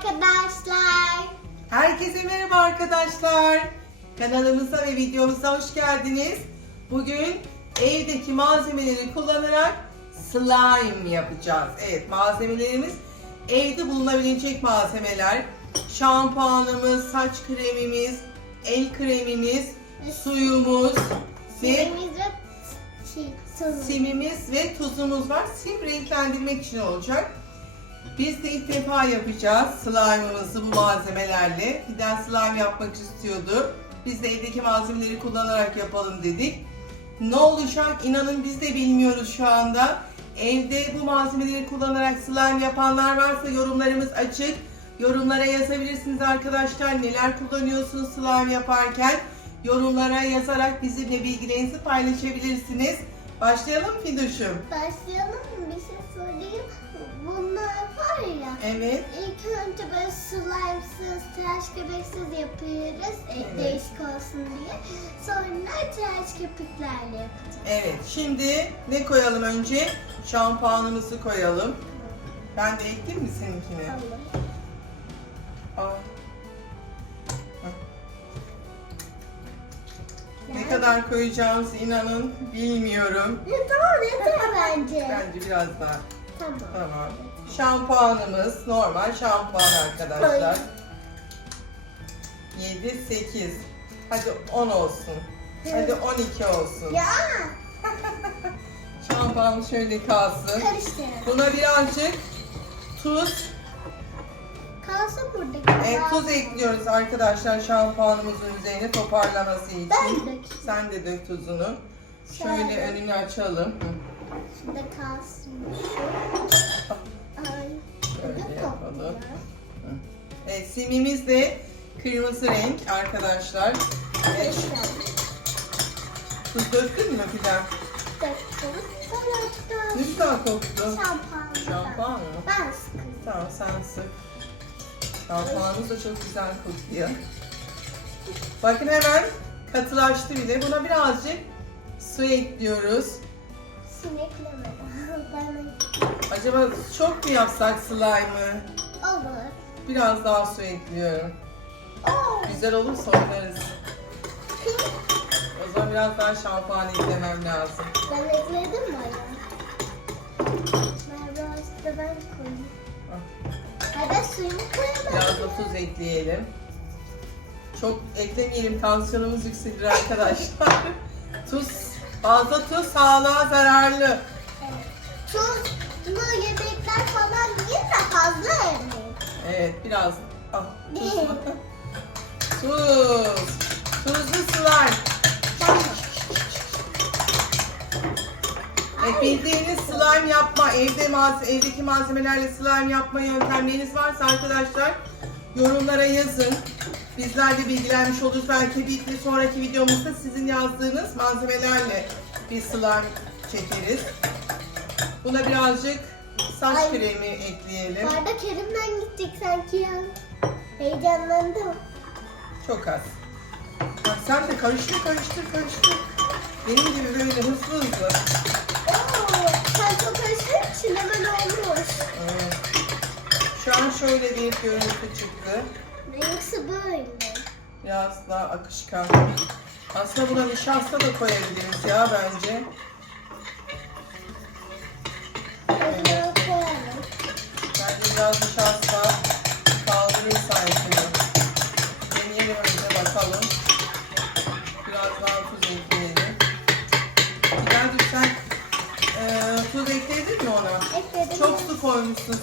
arkadaşlar. Herkese merhaba arkadaşlar. Kanalımıza ve videomuza hoş geldiniz. Bugün evdeki malzemeleri kullanarak slime yapacağız. Evet malzemelerimiz evde bulunabilecek malzemeler. Şampuanımız, saç kremimiz, el kremimiz, suyumuz ve Simimiz ve şey, tuzumuz. var. Sim renklendirmek için olacak. Biz de ilk defa yapacağız slime'ımızı bu malzemelerle. Fidan slime yapmak istiyordu. Biz de evdeki malzemeleri kullanarak yapalım dedik. Ne olacak inanın biz de bilmiyoruz şu anda. Evde bu malzemeleri kullanarak slime yapanlar varsa yorumlarımız açık. Yorumlara yazabilirsiniz arkadaşlar. Neler kullanıyorsunuz slime yaparken? Yorumlara yazarak bizimle bilgilerinizi paylaşabilirsiniz. Başlayalım mı Fidoş'um? Başlayalım mı? Bir şey söyleyeyim. Bunlar var ya. Evet. İlk önce böyle slime'sız, tıraş köpeksiz yapıyoruz. e, Evet. Değişik olsun diye. Sonra tıraş köpüklerle yapacağız. Evet, şimdi ne koyalım önce? Şampuanımızı koyalım. Ben de ekleyeyim mi seninkini? Tamam. Aa. Kadar koyacağımızı inanın bilmiyorum. Ya, tamam yeter bence. Bence biraz daha. Tamam. Tamam. Şampuanımız normal şampuan arkadaşlar. 7, 8. Hadi 10 olsun. Hadi 12 olsun. Ya Şampuan şöyle kalsın. karıştıralım. Buna birazcık tuz, Kalsın buradaki. e, tuz ekliyoruz arkadaşlar şampuanımızın üzerine toparlaması için. Ben dökeyim. Sen de dök tuzunu. Şöyle Şöyle. önünü açalım. Şurada kalsın şu. Şöyle yapalım. Evet, simimiz de kırmızı renk arkadaşlar. Evet, tuz döktün mü Fidan? Döktüm. Sonra Ne güzel koktu. şampuan. Şampuan mı? Ben sıkıyorum. Tamam sen sık. Şampuanımız da çok güzel kokuyor. Bakın hemen katılaştı bile. Buna birazcık su ekliyoruz. Sineklemeden. Ben Acaba çok mu yapsak slime'ı? olur. Biraz daha su ekliyorum. Oo. Güzel olursa oynarız. O zaman biraz daha şampuan eklemem lazım. Ben ekledim mi? Ben biraz da ben koyayım. Ah, Hadi suyunu koyalım. Biraz da tuz ekleyelim. Çok eklemeyelim, tansiyonumuz yükselir arkadaşlar. tuz, fazla tuz sağlığa zararlı. Evet. Tuzlu yemekler falan yiyin de fazla yemeyin. Evet, biraz. Ah, tuzlu. Tuz. Tuzlu slime. Bildiğiniz slime yapma, evde evdeki malzemelerle slime yapma yöntemleriniz varsa arkadaşlar yorumlara yazın. Bizler de bilgilenmiş oluruz. Belki bir, bir sonraki videomuzda sizin yazdığınız malzemelerle bir slime çekeriz. Buna birazcık saç Ay. kremi ekleyelim. Arda Kerim'den gidecek sanki ya. Heyecanlandım. Çok az. Bak sen de karıştır karıştır karıştır. Benim gibi böyle hızlı hızlı. Karıştırdın için hemen olmuş. Evet. Şu an şöyle bir görüntü çıktı. Benimkisi böyle. Biraz daha akışkan. Aslında buna nişasta da koyabiliriz ya bence. Bunu koyalım. Bence biraz nişasta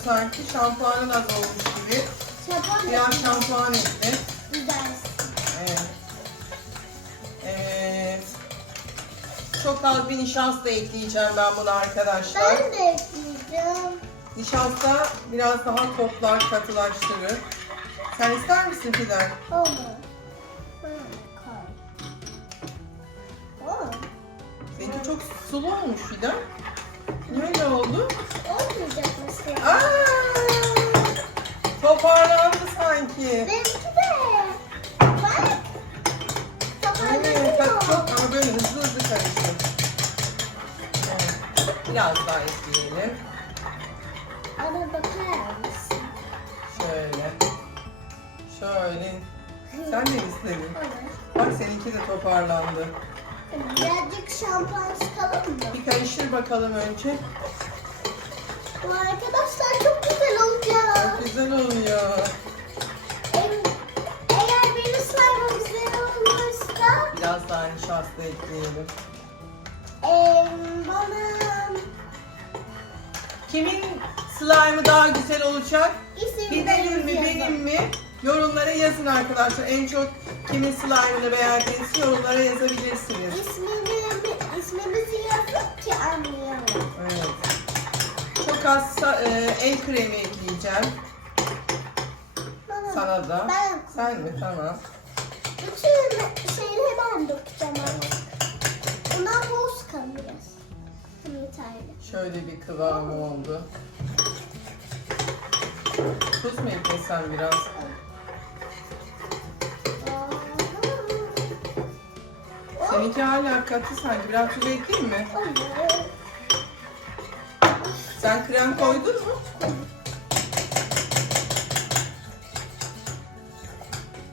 sanki. Şampuanın az olmuş gibi. Şampuan Biraz da şampuan ekle. güzel. Evet. Çok az bir nişasta ekleyeceğim ben buna arkadaşlar. Ben de ekleyeceğim. Nişasta biraz daha toplar, katılaştırır. Sen ister misin Fidan? Olur. Seninki çok sulu olmuş Fidan. Niye öyle oldu? Olmayacak mesela. Aa! Toparlandı sanki. Benimki de. Bak. Toparlanıyor. çok ama böyle hızlı hızlı karıştır. Evet. Biraz daha ekleyelim. Ana bakar mısın? Şöyle. Şöyle. Sen de istedin. Bak seninki de toparlandı. Birazcık şampuan sıkalım mı? Bir karıştır bakalım önce. Bu arkadaşlar çok güzel olacak. Çok güzel oluyor. Eğer benim slime'ım güzel olursa Biraz daha nişasta ekleyelim. em, bana Kimin slime'ı daha güzel olacak? Fidel'in mi yazın. benim mi? Yorumlara yazın arkadaşlar. En çok kimin slime'ını beğendiğinizi yorumlara yazabilirsiniz. İsmini, ismimizi yazın ki anlayalım. Evet. Çok az sa- e, el kremi ekleyeceğim. Bana- Sana da. Ben Sen mi? Tamam. bütün şeyleri ben dökeceğim ama. Bundan bol sıkalım biraz. Yeterli. Şöyle bir kıvamı oldu. Tuz mu eklesem biraz? Seninki hala katı sanki. Biraz tuz ekleyeyim mi? Olur. Sen krem koydun mu?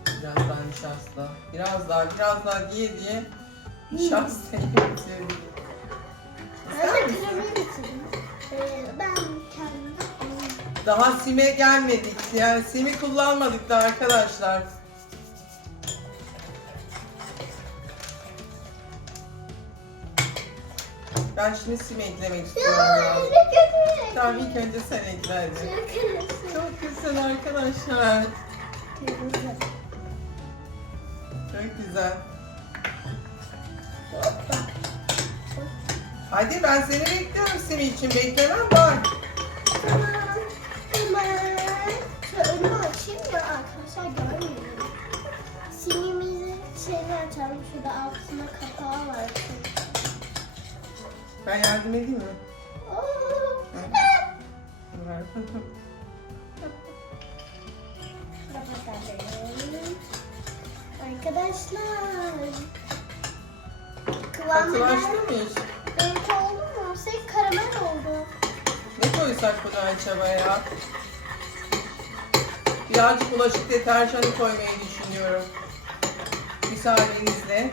Biraz daha nişasta. Biraz daha, biraz daha diye diye nişastayı bitirdik. Ben de kremi bitirdim. Ee, Ben kendim Daha sime gelmedik. Yani simi kullanmadık da arkadaşlar. Ben şimdi simi eklemek istiyorum Ya. Tamam ilk önce sen ekle hadi. Çok güzel arkadaşlar. Çok güzel. Hadi ben seni bekliyorum simi için. Beklemem var. Tamam. Hemen şöyle açayım da arkadaşlar görmüyorum. Simimizi şeyini açalım. Şurada altında kapağı var. Ben yardım edeyim mi? Arkadaşlar. Kıvamı Katılaştı geldi. oldu mu? Şey karamel oldu. Ne koysak buna acaba ya? Birazcık bulaşık deterjanı koymayı düşünüyorum. Müsaadenizle.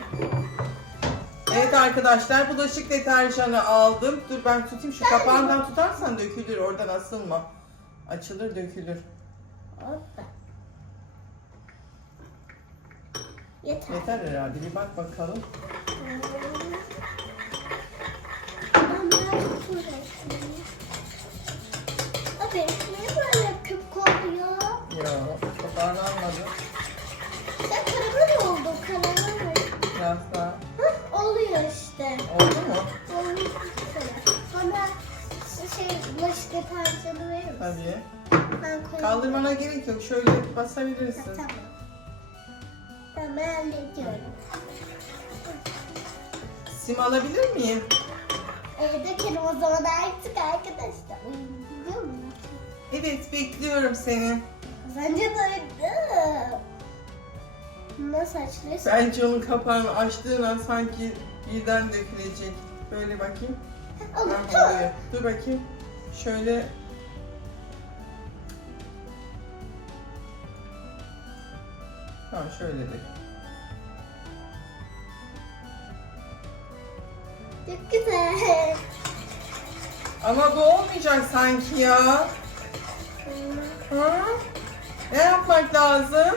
Evet arkadaşlar bulaşık deterjanı aldım. Dur ben tutayım şu kapağından tutarsan dökülür oradan asılma. Açılır dökülür. Hoppa. Yeter. Yeter herhalde bir bak bakalım. Basabilirsin. Tamam. Tamam ben hallediyorum. Sim alabilir miyim? Evde kendim o zaman artık arkadaşlar. Biliyor musun? Evet bekliyorum seni. Bence böyle. Nasıl açılıyorsun? Bence onun kapağını açtığın an sanki birden dökülecek. Böyle bakayım. Olur. Dur bakayım. Şöyle Ha şöyle de. Çok güzel. Ama bu olmayacak sanki ya. Ha? Ne yapmak lazım?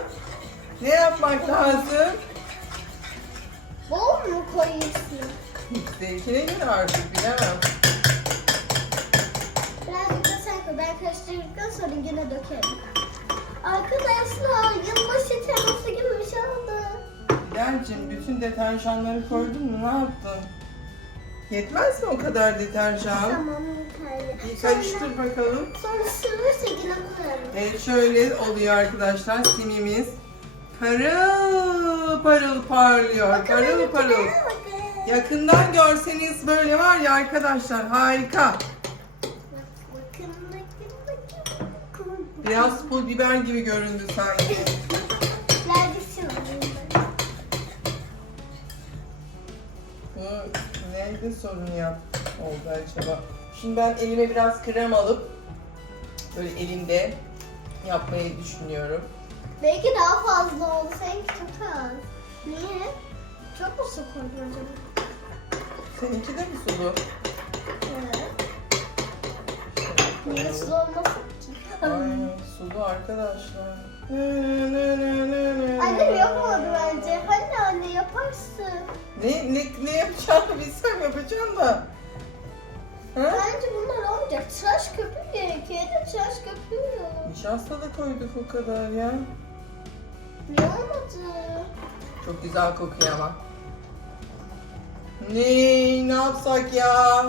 Ne yapmak lazım? Bol mu koyuyorsun? Zevkine göre artık bilemem. Birazcık da sen koy. Ben karıştırdıktan sonra yine dökerim. Arkadaşlar yılbaşı teması gibi bir şey oldu. Bilal'cim bütün deterjanları koydun mu? Ne yaptın? Yetmez mi o kadar deterjan? Tamam yeterli. Bir karıştır bakalım. Sonra sığırsa yine koyarım. Evet şöyle oluyor arkadaşlar simimiz. Parıl parıl parlıyor. Parıl parıl. Bakın. Yakından görseniz böyle var ya arkadaşlar harika. Bakın bakın bakın. bakın. Biraz pul biber gibi göründü sanki. Alayım ben. Bu neydi sorun ya oldu acaba? Şimdi ben elime biraz krem alıp böyle elimde yapmayı düşünüyorum. Belki daha fazla oldu. Seninki çok az. Niye? Çok mu su koydun acaba? Seninki de mi sulu? Evet. Niye su olmasın Aynen sulu arkadaşlar. Annem yapamadı bence. Hadi anne yaparsın. Ne, ne, ne yapacağını bilsem yapacağım da. Ha? Bence bunlar olmayacak. Tıraş köpüğü gerekiyor. Evde tıraş köpüğü yok. Nişasta da koyduk o kadar ya. Ne olmadı? Çok güzel kokuyor ama. Ne, ne yapsak ya?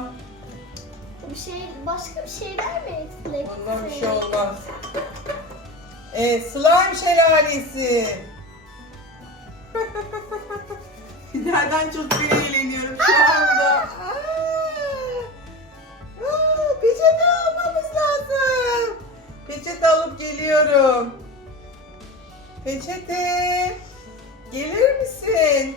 Bir şey, başka bir şeyler mi eklesek? Bundan bir şey olmaz. Evet, slime şelalesi. Fidel'den çok ben eğleniyorum şu anda. Aa! Aa, peçete almamız lazım. Peçete alıp geliyorum. Peçete. Gelir misin?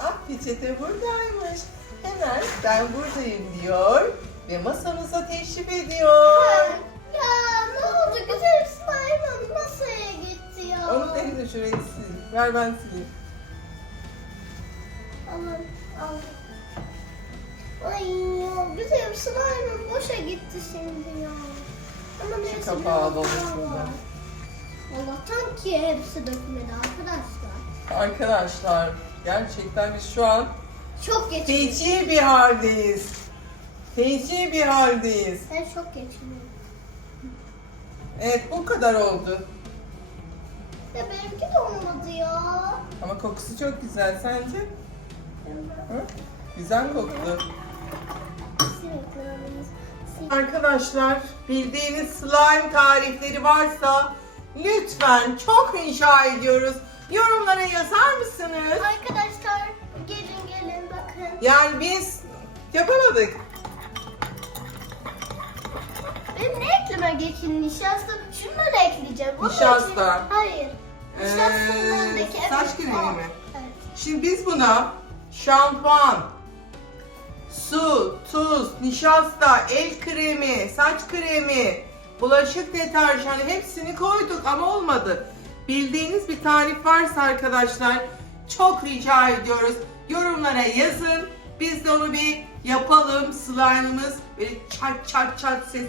Ah peçete buradaymış. Hemen ben buradayım diyor. Ve masamıza teşrif ediyor. Ya ne oldu? Güzel slime masaya gitti ya. Onun elini şurayı sil. Ver ben sileyim. Alın, al. Ay ya, güzel slime boşa gitti şimdi ya. Ama neyse. kapağı biraz alalım daha şuradan. var. Allah'tan ki hepsi dökmedi arkadaşlar. Arkadaşlar gerçekten biz şu an Çok geç. feci bir haldeyiz. Feci bir haldeyiz. Ben çok geçmiyorum. Evet bu kadar oldu. Ya benimki de olmadı ya. Ama kokusu çok güzel sence? Hı? Güzel koktu. Arkadaşlar bildiğiniz slime tarifleri varsa lütfen çok inşa ediyoruz. Yorumlara yazar mısınız? Arkadaşlar gelin gelin bakın. Yani biz yapamadık. Benim ne ekleme geçin nişasta? Şunları ekleyeceğim. Bunu Nişasta. ekleyeyim. Hayır. Nişastanın Ee, önündeki saç evet, kremi o. mi? Evet. Şimdi biz buna şampuan, su, tuz, nişasta, el kremi, saç kremi, bulaşık deterjanı hepsini koyduk ama olmadı. Bildiğiniz bir tarif varsa arkadaşlar çok rica ediyoruz. Yorumlara yazın. Biz de onu bir yapalım. Slime'ımız böyle çat çat çat ses.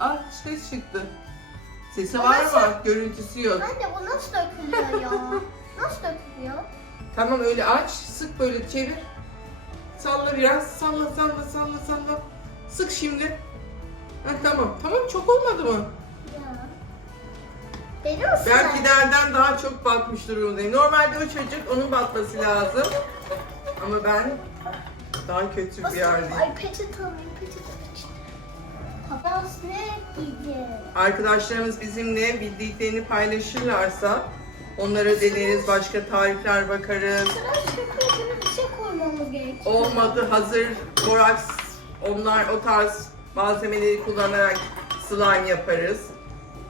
Ah ses çıktı. Sesi var ama görüntüsü yok. Anne bu nasıl dökülüyor ya? nasıl dökülüyor? Tamam öyle aç, sık böyle çevir. Salla biraz, salla salla salla salla. Sık şimdi. Ha, tamam, tamam çok olmadı mı? Ya. Israr. Fidel'den daha çok batmış durumdayım. Normalde o çocuk onun batması lazım. Ama ben daha kötü bir yerdeyim. Ay peçete alayım peçete peçete. Arkadaşlarımız bizimle bildiklerini paylaşırlarsa onlara deneriz, başka tarifler bakarız. Bir şey koymamız gerekiyor. Olmadı hazır boraks onlar o tarz malzemeleri kullanarak slime yaparız.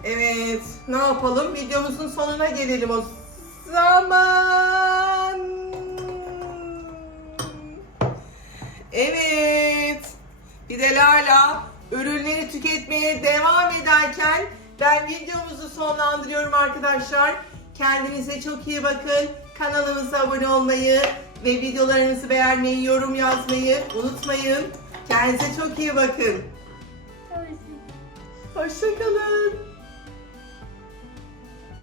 Evet ne yapalım videomuzun sonuna gelelim o zaman. Evet bir de Lala ürünleri tüketmeye devam ederken ben videomuzu sonlandırıyorum arkadaşlar. Kendinize çok iyi bakın. Kanalımıza abone olmayı ve videolarımızı beğenmeyi, yorum yazmayı unutmayın. Kendinize çok iyi bakın. Hoşçakalın.